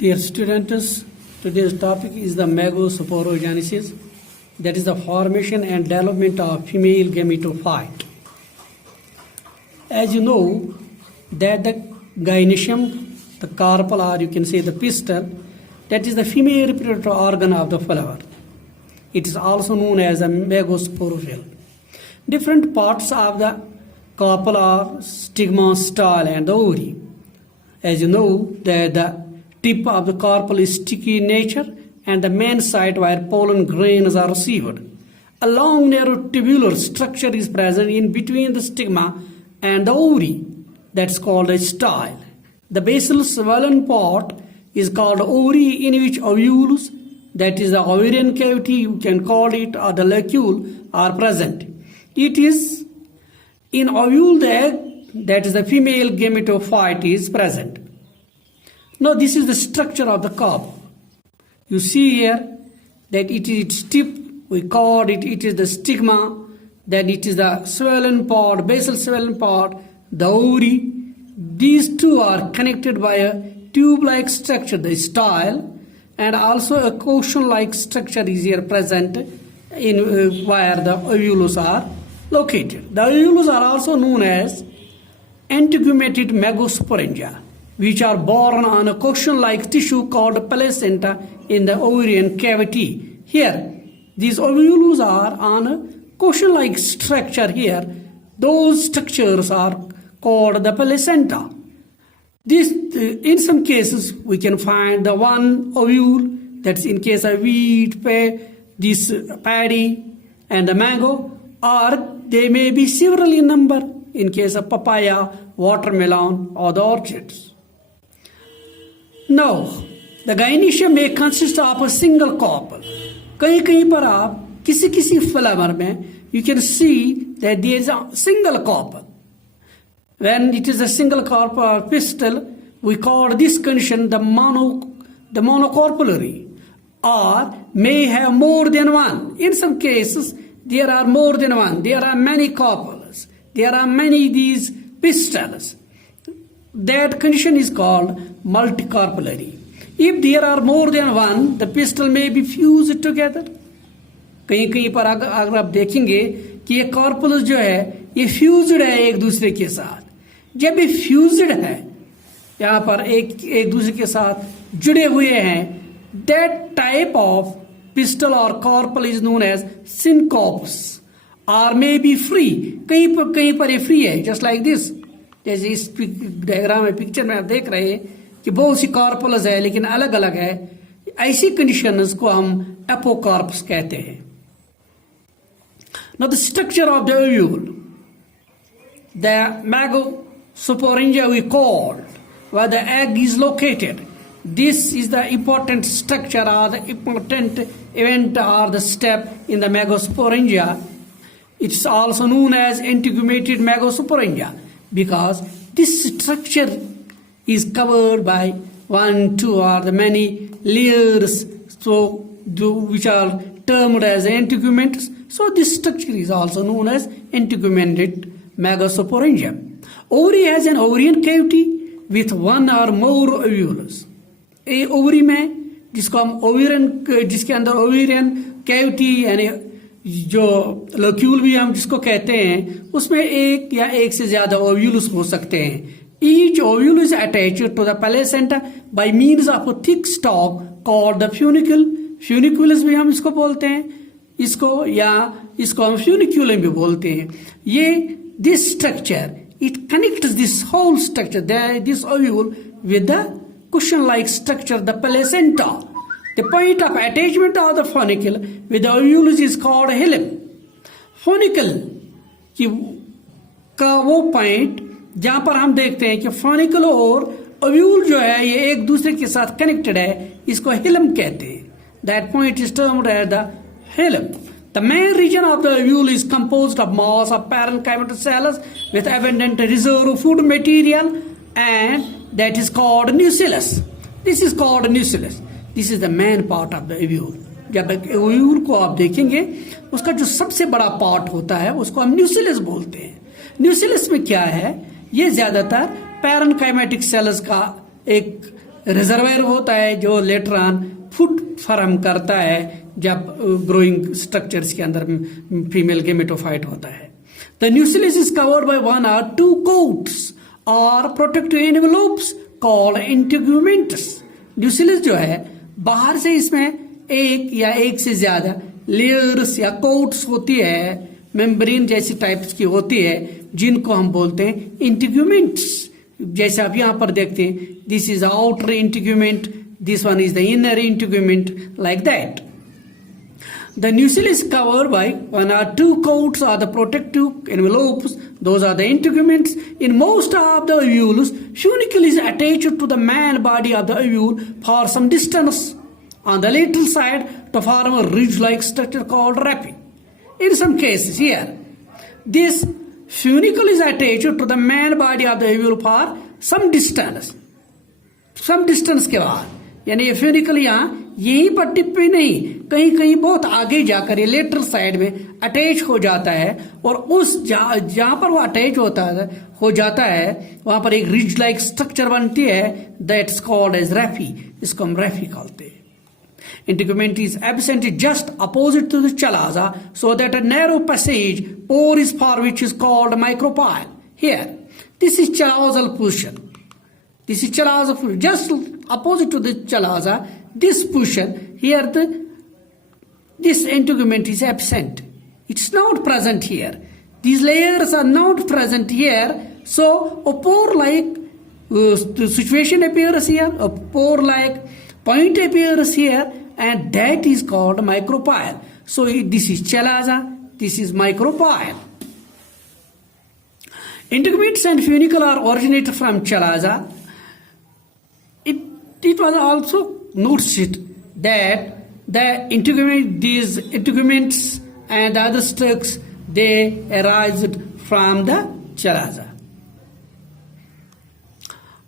Dear students, today's topic is the megasporogenesis, that is the formation and development of female gametophyte. As you know, that the gynoecium, the carpel, or you can say the pistil, that is the female reproductive organ of the flower. It is also known as a megasporophyll. Different parts of the carpel are stigma, style, and the ovary. As you know, that the tip of the carpel is sticky in nature and the main site where pollen grains are received. A long narrow tubular structure is present in between the stigma and the ovary. That's called a style. The basal swollen part is called ovary, in which ovules, that is the ovarian cavity, you can call it, or the locule, are present. It is in ovule the egg, that is the female gametophyte, is present. Now this is the structure of the carpel. You see here that it is its tip, we call it, it is the stigma, then it is the swollen part, basal swollen part, the ovary. These two are connected by a tube-like structure, the style, and also a cushion-like structure is here present in where the ovules are located. The ovules are also known as integumented megasporangia, which are borne on a cushion-like tissue called placenta in the ovarian cavity. Here, these ovules are on a cushion-like structure here. Those structures are called the placenta. This, in some cases, we can find the one ovule, that's in case of wheat, this paddy, and the mango, or they may be several in number in case of papaya, watermelon, or the orchids. Now, the gynoecium may consist of a single carpel. कहीं पर आप किसी flower में you can see that there is a single carpel. When it is a single carpel or pistil, we call this condition the monocarpellary, or may have more than one. In some cases, there are more than one. There are many carpels. There are many these pistils. That condition is called multicarpellary. If there are more than one, the pistil may be fused together. कहीं पर अगर आप देखेंगे कि ये carpals जो है ये फ्यूज्ड है एक दूसरे के साथ. जब ये फ्यूज्ड है, यहाँ पर एक दूसरे के साथ जुड़े हुए हैं, that type of pistil or carpel is known as syncops, or may be free. कहीं पर ये free है, just like this. जैसे इस डायग्राम में, पिक्चर में आप देख रहे हैं कि बहुत सी कार्पल्स है लेकिन अलग अलग है. ऐसी कंडीशंस को हम एपोकार्प्स कहते हैं. Now the structure of the ovule, the megasporangia we call, where the egg is located. This is the important structure or the important event or the step in the megasporangia. It's also known as integumented megasporangia because this structure is covered by one, two, or the many layers, which are termed as integuments. So this structure is also known as integumented megasporangia. Ovary has an ovarian cavity with one or more ovules. A ovary में जिसको हम ovarian, जिसके अंदर ovarian cavity यानी जो locule भी हम जिसको कहते हैं, उसमें एक या एक से ज्यादा ओव्यूल्स हो सकते हैं. Each ovule is attached to the placenta by means of a thick stalk called the funicle. Funiculus भी हम इसको बोलते हैं, इसको हम funiculum भी बोलते हैं. ये this structure, it connects this whole structure, this ovule, with the cushion-like structure, the placenta. The point of attachment of the funicle with the ovule is called hilum. Funicle का वो पॉइंट जहां पर हम देखते हैं कि फॉनिकल और ओव्यूल जो है ये एक दूसरे के साथ कनेक्टेड है, इसको हिलम कहते हैं. That point is termed as the hilum. The main region of the ovule is composed of mass of parenchymal cells with abundant reserve food material and that is called nucellus. This is called nucellus. This is the main part of the ovule. जब ovule को आप देखेंगे उसका जो सबसे बड़ा part होता है उसको हम न्यूसिलस बोलते हैं. न्यूसिलस में क्या है, ये ज्यादातर पैरेन्काइमेटिक सेल्स का एक रिजर्वायर होता है जो लेटर ऑन फूड फॉर्म करता है जब ग्रोइंग स्ट्रक्चर्स के अंदर फीमेल गेमेटोफाइट होता है. The nucleus is covered by one और टू कोट्स और प्रोटेक्टिव एनवेलोप्स कॉल्ड इंटीग्यूमेंट्स. न्यूक्लियस जो है बाहर से इसमें एक या एक से ज्यादा लेयर्स या कोट्स होती है, मेम्ब्रेन जैसी टाइप्स की होती है, जिनको हम बोलते हैं इंटीग्यूमेंट्स. जैसे आप यहां पर देखते हैं, this is the outer integument, this one is the inner integument, like that. The nucleus is covered by one or two coats or the protective envelopes. Those are the integuments. In most of the ovules, funicle is attached to the male body of the ovule for some distance on the lateral side to form a ridge-like structure called raphe. In some cases here, this funicle is attached to the male body of the ovule for some distance. Some distance के बाद यानी ये funicle यहाँ यहीं पर tip पे नहीं, कहीं कहीं बहुत आगे जाकर ये लेटरल साइड में अटैच हो जाता है और उस जहां पर वो अटैच हो जाता है वहां पर एक रिज लाइक स्ट्रक्चर बनती है, दैट्स कॉल्ड एज रैफी. इसको हम रैफी कहते हैं. Integument is absent just opposite to the chalaza, so that a narrow passage pore is formed, which is called micropyle. Here, this is chalazal portion. This is chalaza portion. Just opposite to the chalaza, this portion here, this integument is absent. It's not present here. These layers are not present here. So a pore-like situation appears here. A pore-like point appears here, and that is called micropyle. So this is chalaza, this is micropyle. Integuments and funicle are originated from chalaza. It was also noticed that these integuments and other structures, they arise from the chalaza.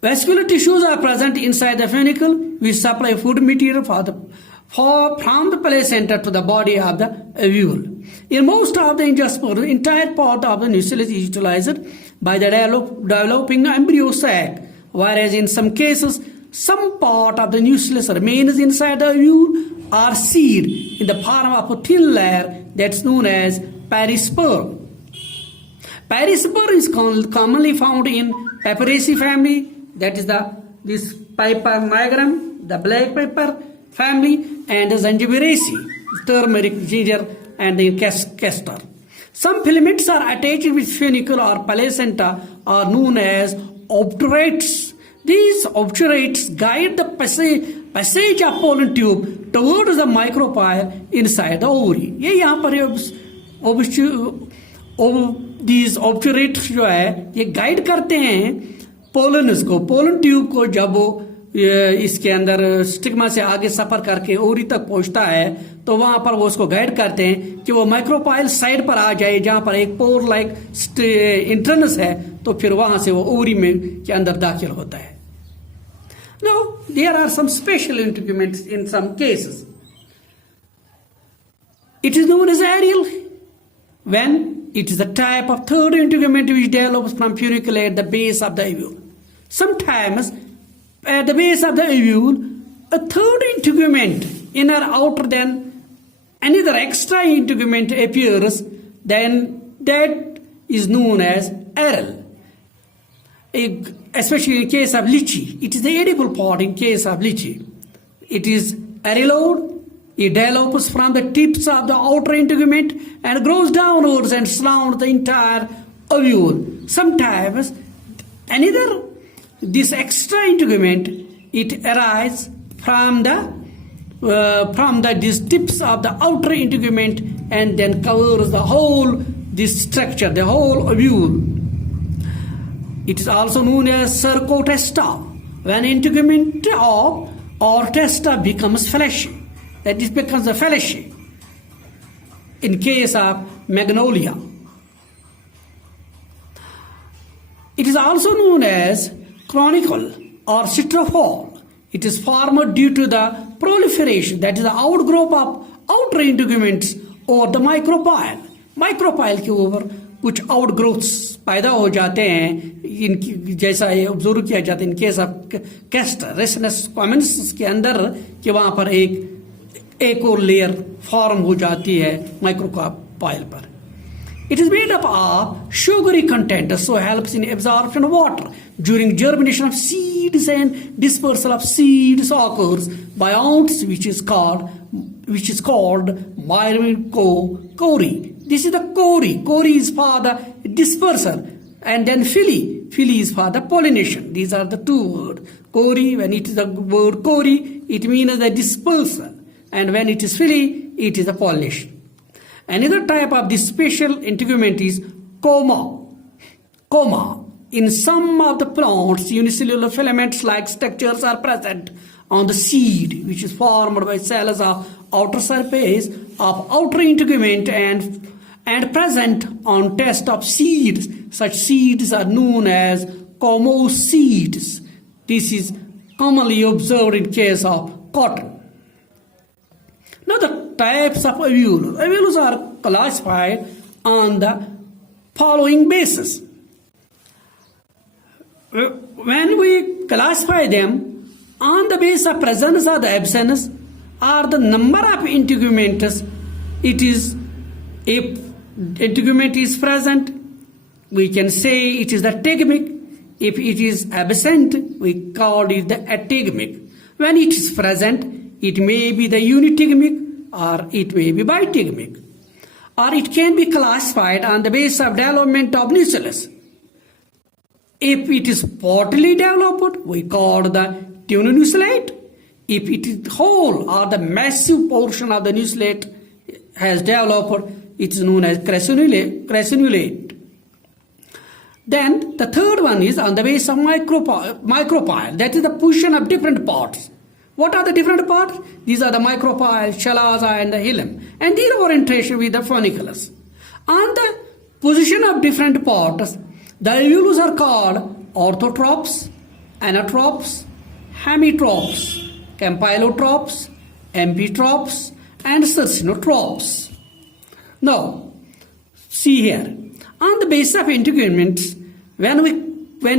Vascular tissues are present inside the funicle, which supply food material from the placenta to the body of the ovule. In most of the angiosperms, the entire part of the nucleus is utilized by the developing embryo sac, whereas in some cases, some part of the nucleus remains inside the ovule or seed in the form of a thin layer that's known as perisperm. Perisperm is commonly found in Papyraceae family, that is this Piper migrum, the black pepper family, and the Zangiberaceae, turmeric, ginger, and the castor. Some filaments are attached with funicle or placenta are known as obturates. These obturates guide the passage of pollen tube towards the micropyle inside the ovary. ये यहाँ पर these obturates जो है ये guide करते हैं pollen tube को. जब वो इसके अंदर स्टिग्मा से आगे सफर करके ओवरी तक पहुंचता है तो वहां पर वो उसको गाइड करते हैं कि वो माइक्रोपाइल साइड पर आ जाए जहां पर एक पोर लाइक इंटरनस है, तो फिर वहां से वो ओवरी में के अंदर दाखिल होता है. No there are some special integuments in some cases. It is known as aril when it is a type of third integument which develops from funicle at the base of the ovule. Sometimes at the base of the ovule, a third integument, inner outer than another extra integument appears, then that is known as aril. Especially in case of lychee, it is the edible part in case of lychee. It is arylode. It develops from the tips of the outer integument and grows downwards and surrounds the entire ovule. Sometimes this extra integument, it arises from these tips of the outer integument and then covers the whole this structure, the whole ovule. It is also known as cercotesta. When integument or testa becomes fleshy, that this becomes a fleshy. In case of magnolia, it is also known as chronicle or citrophore. It is formed due to the proliferation, that is the outgrowth of outer integuments over the micropyle. Micropyle के ऊपर कुछ outgrowths पैदा हो जाते हैं, इनकी जैसा ये ऑब्जर्व किया जाता है in case of castor ricinus communis के अंदर, कि वहां पर एक और लेयर फॉर्म हो जाती है माइक्रोपाइल पर. It is made up of sugary content, so helps in absorption of water. During germination of seeds and dispersal of seeds occurs biomes, which is called myrmecochory. This is the chory. Chory is for the dispersal, and then phylly. Phylly is for the pollination. These are the two words. Chory, when it is the word chory, it means the dispersal, and when it is phylly, it is the pollination. Another type of this special integument is coma. Coma. In some of the plants, unicellular filament-like structures are present on the seed, which is formed by cells of outer surface of outer integument and present on test of seeds. Such seeds are known as comoseeds. This is commonly observed in case of cotton. Now the types of alveolus. Alveolus are classified on the following basis. When we classify them on the basis of presence or the absence or the number of integuments, it is, if integument is present, we can say it is the tegmic. If it is absent, we call it the ategmic. When it is present, it may be the unitegmic or it may be bitegmic, or it can be classified on the basis of development of nucellus. If it is partly developed, we call the tunonucleate. If it is whole or the massive portion of the nucleate has developed, it is known as crescenulate. Then the third one is on the basis of micropyle, that is the position of different parts. What are the different parts? These are the micropyle, chalaza, and the hilum, and their orientation with the funiculus. On the position of different parts, the alveolus are called orthotropes, anatropes, hemitropes, campylotropes, empitropes, and cercinotropes. Now, see here. On the basis of integuments, when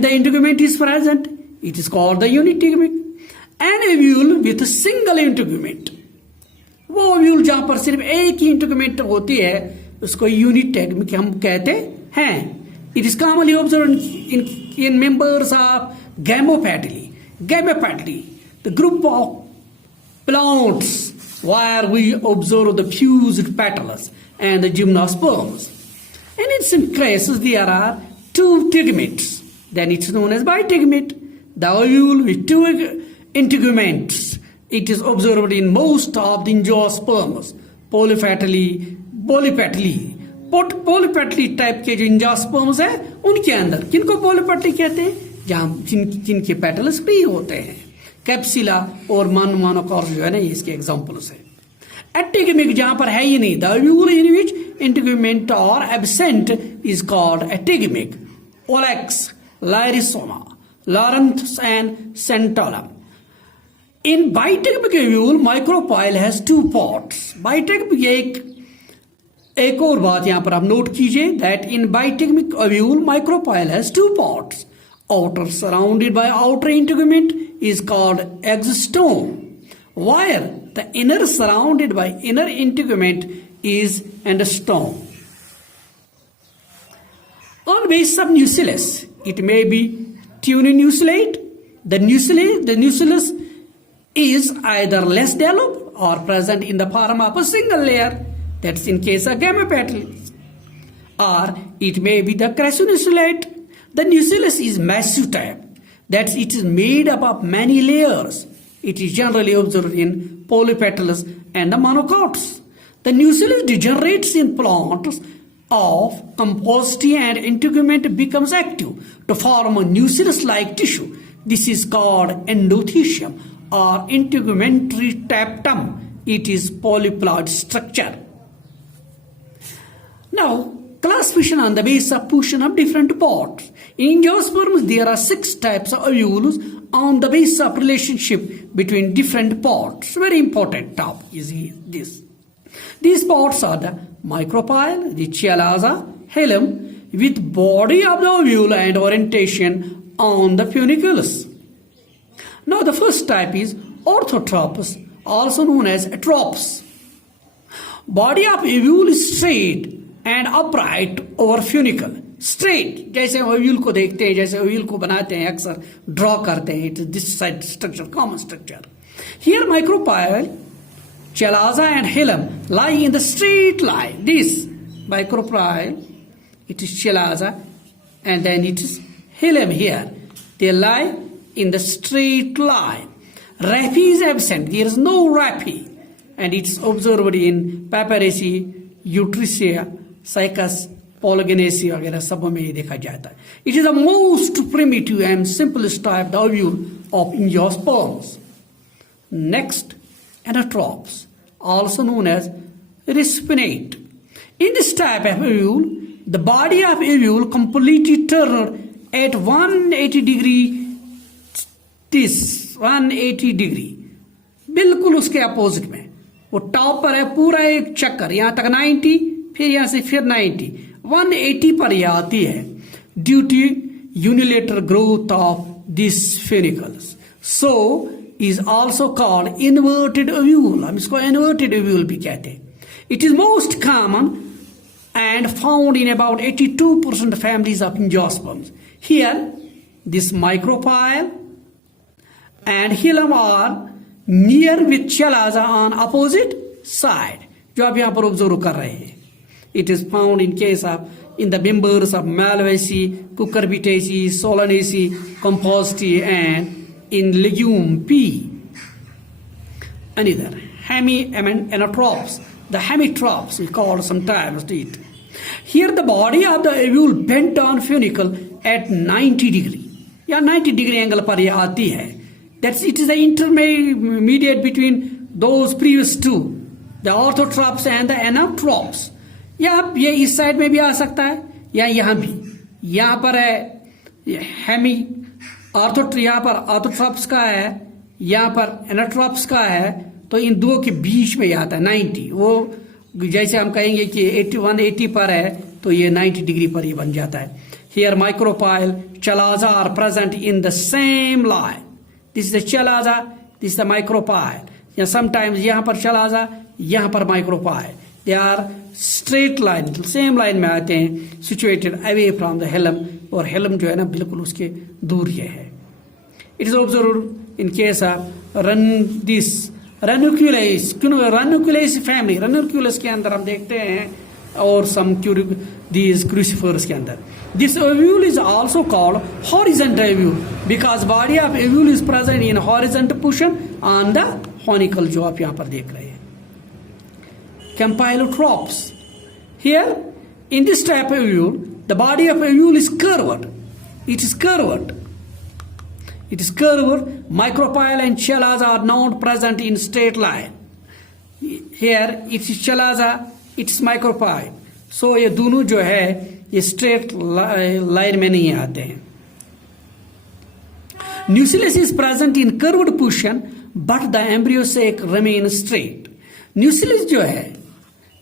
the integument is present, it is called the unitegmic. An ovule with a single integument, वो ovule जहां पर सिर्फ एक ही integument होती है उसको यूनिटेगमिक हम कहते हैं. It is commonly observed in members of Gamopatily. Gamopatily, the group of plants where we observe the fused petals and the gymnosperms. And in some cases there are two teguments. Then it's known as bitegumate. The ovule with two integuments. It is observed in most of the angiosperms. Polypetally type के जो angiosperms है उनके अंदर किनको पोलिपेटली कहते हैं, जहां जिनके पेटल्स फ्री होते हैं. कैप्सिला और मोनोकॉर्स जो है ना, इसके एग्जांपल्स है. एटेगमिक जहां पर है ही नहीं, the ovule in which integument are absent is called ategmic. Olax, Liriosma, Loranthus and Santalum. In bitegmic ovule, micropyle has two parts. Bitegmic एक और बात यहां पर आप नोट कीजिए, that in bitegmic ovule, micropyle has two parts. Outer surrounded by outer integument is called exostome, while the inner surrounded by inner integument is endostome. On basis of nucellus, it may be tunonucleate. The nucellus is either less developed or present in the form of a single layer. That's in case of Gamopatily. Or it may be the crescenulate. The nucellus is massive type. That it is made up of many layers. It is generally observed in polypetals and the monocots. The nucellus degenerates in plants of composite and integument becomes active to form a nucellus-like tissue. This is called endothecium or integumentary tapetum. It is polyploid structure. Now, classification on the basis of position of different parts. In angiosperms, there are 6 types of ovulus on the basis of relationship between different parts. Very important topic is this. These parts are the micropyle, the chalaza, hilum, with body of the ovule and orientation on the funiculus. Now the first type is orthotropous, also known as atrops. Body of ovule is straight and upright over funicle. Straight, जैसे ovule को देखते हैं, जैसे ovule को बनाते हैं, अक्सर draw करते हैं. It is this side structure, common structure. Here micropyle, chalaza and hilum lie in the straight line. This micropyle, it is chalaza, and then it is hilum here. They lie in the straight line. Raphe is absent. There is no raphe, and it is observed in Papyraceae, Utrecia, Cycas, Polygonaceae वगैरह सब में ये देखा जाता है. It is the most primitive and simplest type, the ovule of angiosperms. Next, anatrops, also known as respinnate. In this type of ovule, the body of ovule completely turned at 180 degree. This 180 degree, बिल्कुल उसके opposite में. वो top पर है पूरा एक चक्कर, यहां तक 90, फिर यहां से फिर 90, 180 पर यह आती है. Due to unilateral growth of this funicles, so is also called inverted ovule. हम इसको inverted ovule भी कहते हैं. It is most common and found in about 82% families of angiosperms. Here, this micropyle and hilum are near with chalaza on opposite side. जो आप यहाँ पर observe कर रहे हैं. It is found in case of in the members of Malvaceae, Cucurbitaceae, Solanaceae, Compositae, and in legume pea. Another hemiantrops, the hemitrops we call sometimes it. Here the body of the ovule bent on funicle at 90 degree. या 90 degree angle पर ये आती है. That's it is the intermediate between those previous two, the orthotrops and the anatrops. या ये इस side में भी आ सकता है या यहाँ भी. यहाँ पर है हेमी यहाँ पर ऑर्थोट्रॉप्स का है, यहाँ पर एनाट्रॉप्स का है, तो इन दो के बीच में आता है 90. वो जैसे हम कहेंगे कि 180 पर है तो ये 90 डिग्री पर ही बन जाता है. Here micropyle, chalaza are present in the same line. This is the chalaza, this is the micropyle. या sometimes यहाँ पर chalaza, यहाँ पर micropyle. They are straight line, same line में आते हैं, situated away from the hilum. और hilum जो है ना बिल्कुल उसके दूर ये है. It is observed in case of this ranunculus family. Ranunculus के अंदर हम देखते हैं और some these crucifers के अंदर. This ovule is also called horizontal ovule because body of ovule is present in horizontal position on the funicle जो आप यहाँ पर देख रहे हैं. Campylotrops. Here in this type of ovule, the body of ovule is curved. It is curved. It is curved. Micropyle and chalaza are not present in straight line. Here it is chalaza, it is micropyle. So ये दोनों जो है ये straight line में नहीं आते हैं. Nucellus is present in curved position, but the embryo sac remains straight. Nucellus जो है,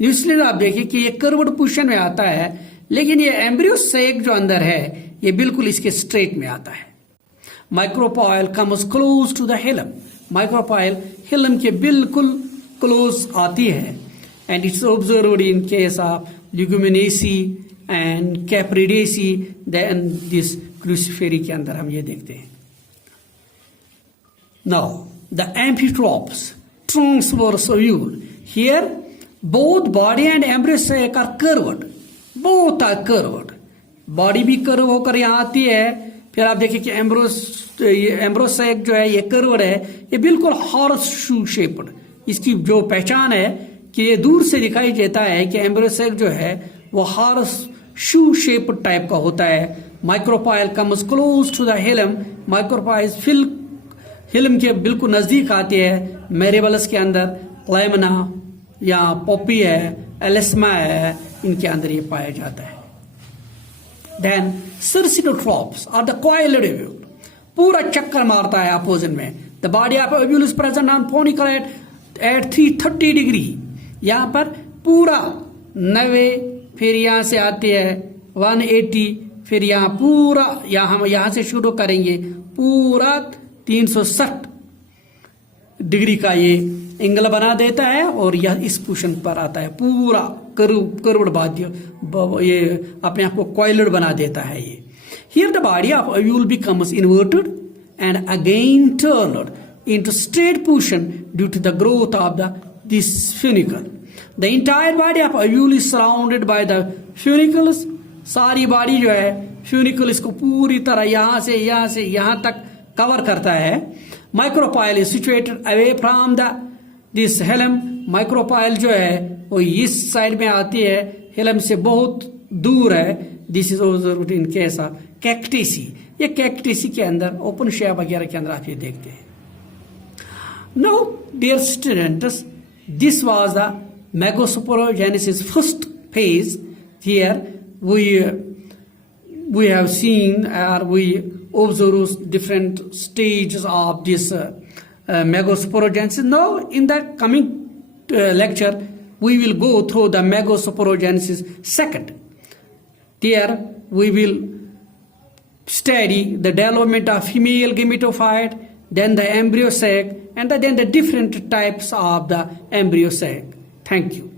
Nucellus आप देखिए कि ये curved position में आता है, लेकिन ये एम्ब्रियो सेक जो अंदर है ये बिल्कुल इसके स्ट्रेट में आता है. Micropyle comes close to the hilum. Micropyle hilum के बिल्कुल क्लोज आती है. And it's observed in case of Leguminosae and Capparidaceae. Then this Cruciferae के अंदर हम ये देखते हैं. Now the amphitropous, transverse ovule. Here both body and embryo sac are curved. Both are curved. Body भी कर्व होकर यहाँ आती है. फिर आप देखिए कि एम्ब्रोसेक जो है ये कर्व्ड है. ये बिल्कुल हॉर्स शू शेप्ड. इसकी जो पहचान है कि ये दूर से दिखाई देता है कि एम्ब्रोसेक जो है वो हॉर्स शू शेप्ड टाइप का होता है. Micropyle comes close to the hilum. Micropyle hilum के बिल्कुल नजदीक आती है. मेरेबलस के अंदर लैमना या पॉपी है, एलिस्मा है, इनके अंदर ये पाया जाता है. Then circinotropous are the coiled ovule. पूरा चक्कर मारता है अपोजिट में. The body of ovule is present on funicle at 330 degree. यहाँ पर पूरा 90, फिर यहाँ से आती है 180, फिर यहाँ पूरा हम यहाँ से शुरू करेंगे पूरा 360 डिग्री का ये एंगल बना देता है और यह इस पोजीशन पर आता है, पूरा कर्व्ड बाध्य ये अपने आप को कॉइल्ड बना देता है ये. Here the body of ovule becomes inverted and again turned into straight position due to the growth of this funicle. The entire body of ovule is surrounded by the funicles. सारी body जो है funicle इसको पूरी तरह यहाँ से यहाँ तक कवर करता है. Micropyle is situated away from this hilum. Micropyle जो है वो इस साइड में आती है, हेलम से बहुत दूर है. This is observed in case of Cactaceae. ये कैक्टेसी के अंदर ओपन शेप वगैरह के अंदर आप ये देखते हैं. Now dear students, this was the megasporogenesis first phase. Here we have seen or we observe different stages of this megasporogenesis. Now in the coming lecture we will go through the megasporogenesis second. There we will study the development of female gametophyte, then the embryo sac, and then the different types of the embryo sac. Thank you.